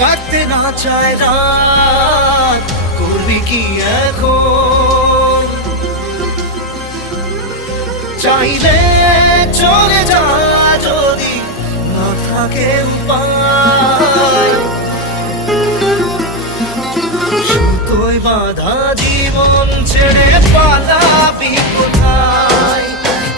কাটতে না চায় রাত, করবি কি এখন? চাইলে চলে যা যদি না থাকে উপায়, সুতোয় বাঁধা জীবন ছেড়ে পালাবি কোথায়?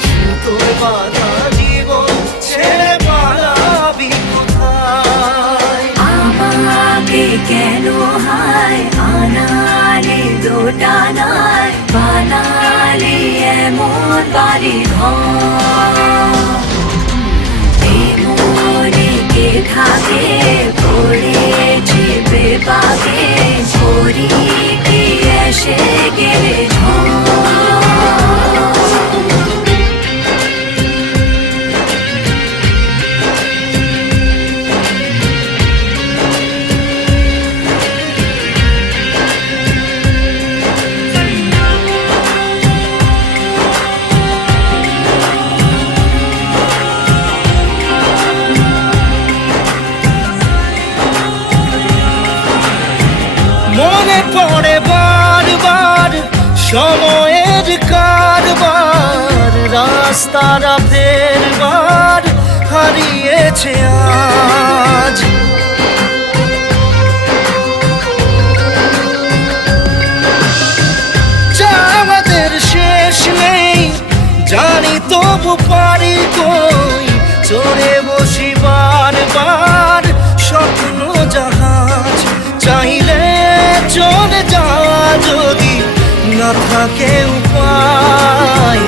সুতোয় বাঁধা জীবন ছেড়ে পালাবি কোথায়? আমাকে কেন হায় আনালে দোটানায়, বানালে এমন বাড়ি ঘর? মনে কে থাকে পড়েছে বেবাকে, পরি কি এসে গেলে ঝড়? মনে পড়ে বারবার সময়ের কারবার, রাস্তাটা ফেরবার হারিয়েছে আজ। আমাদের শেষ নেই জানি, তবু পারি কই চড়ে বসি বারবার স্বপ্ন জাহাজ। চাইলে চলে যা যদি না থাকে উপায়,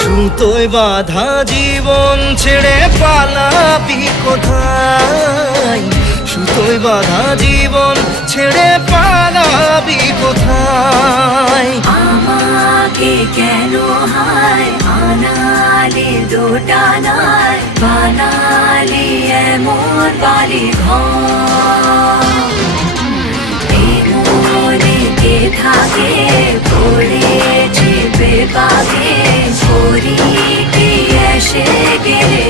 সুতোয় বাঁধা জীবন ছেড়ে পালাবি কোথায়? সুতোয় বাঁধা জীবন ছেড়ে পালাবি কোথায়? আমাকে কেন হায় আনালে দোটানায়, বানালে এমন বাড়ি ঘর? মনে কে থাকে পড়েছে বেবাকে, পরি কি এসে গেলে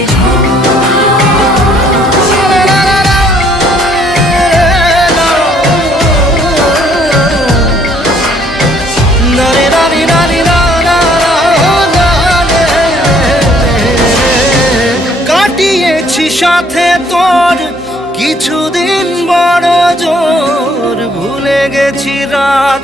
কাটিয়েছি সাথে তোর কিছুদিন বড় জোর, ভুলে গেছি রাত